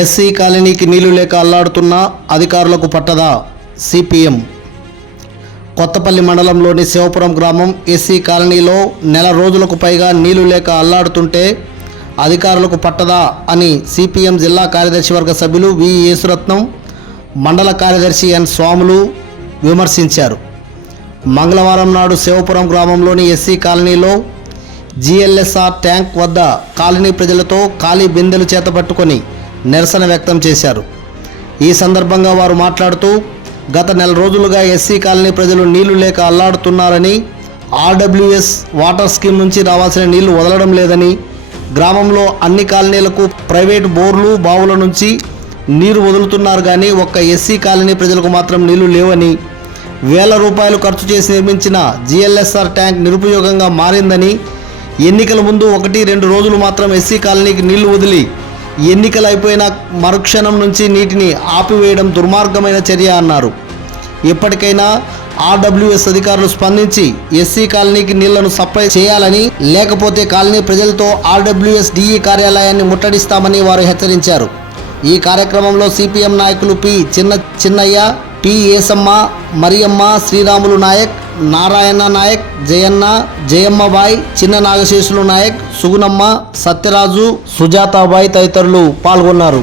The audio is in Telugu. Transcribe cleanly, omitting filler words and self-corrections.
ఎస్సీ కాలనీకి నీళ్లు లేక అల్లాడుతున్న అధికారులకు పట్టదా? సిపిఎం. కొత్తపల్లి మండలంలోని శివపురం గ్రామం ఎస్సీ కాలనీలో నెల రోజులకు పైగా నీళ్లు లేక అల్లాడుతుంటే అధికారులకు పట్టదా అని సిపిఎం జిల్లా కార్యదర్శి వర్గ సభ్యులు వి యేసురత్నం, మండల కార్యదర్శి ఎన్ స్వాములు విమర్శించారు. మంగళవారం నాడు శివపురం గ్రామంలోని ఎస్సీ కాలనీలో జిఎల్ఎస్ఆర్ ట్యాంక్ వద్ద కాలనీ ప్రజలతో ఖాళీ బిందెలు చేతపట్టుకొని నిరసన వ్యక్తం చేశారు. ఈ సందర్భంగా వారు మాట్లాడుతూ, గత నెల రోజులుగా ఎస్సీ కాలనీ ప్రజలు నీళ్లు లేక అల్లాడుతున్నారని, ఆర్డబ్ల్యూఎస్ వాటర్ స్కీమ్ నుంచి రావాల్సిన నీళ్లు వదలడం లేదని, గ్రామంలో అన్ని కాలనీలకు ప్రైవేటు బోర్లు బావుల నుంచి నీరు వదులుతున్నారు కానీ ఒక్క ఎస్సీ కాలనీ ప్రజలకు మాత్రం నీళ్లు లేవని, వేల రూపాయలు ఖర్చు చేసి నిర్మించిన జిఎల్ఎస్ఆర్ ట్యాంక్ నిరుపయోగంగా మారిందని, ఎన్నికల ముందు 1-2 రోజులు మాత్రం ఎస్సీ కాలనీకి నీళ్లు వదిలి ఎన్నికలు అయిపోయిన మరుక్షణం నుంచి నీటిని ఆపివేయడం దుర్మార్గమైన చర్య అన్నారు. ఇప్పటికైనా ఆర్డబ్ల్యూఎస్ అధికారులు స్పందించి ఎస్సీ కాలనీకి నీళ్లను సప్లై చేయాలని, లేకపోతే కాలనీ ప్రజలతో ఆర్డబ్ల్యూఎస్ డిఈ కార్యాలయాన్ని ముట్టడిస్తామని వారు హెచ్చరించారు. ఈ కార్యక్రమంలో సిపిఎం నాయకులు పి చిన్నయ్య, పి ఏసమ్మ, మరియమ్మ, శ్రీరాములు నాయక్, నారాయణ నాయక్, జయన్న, జయమ్మబాయ్, చిన్న నాగశేషులు నాయక్, సుగుణమ్మ, సత్యరాజు, సుజాతాబాయ్ తదితరులు పాల్గొన్నారు.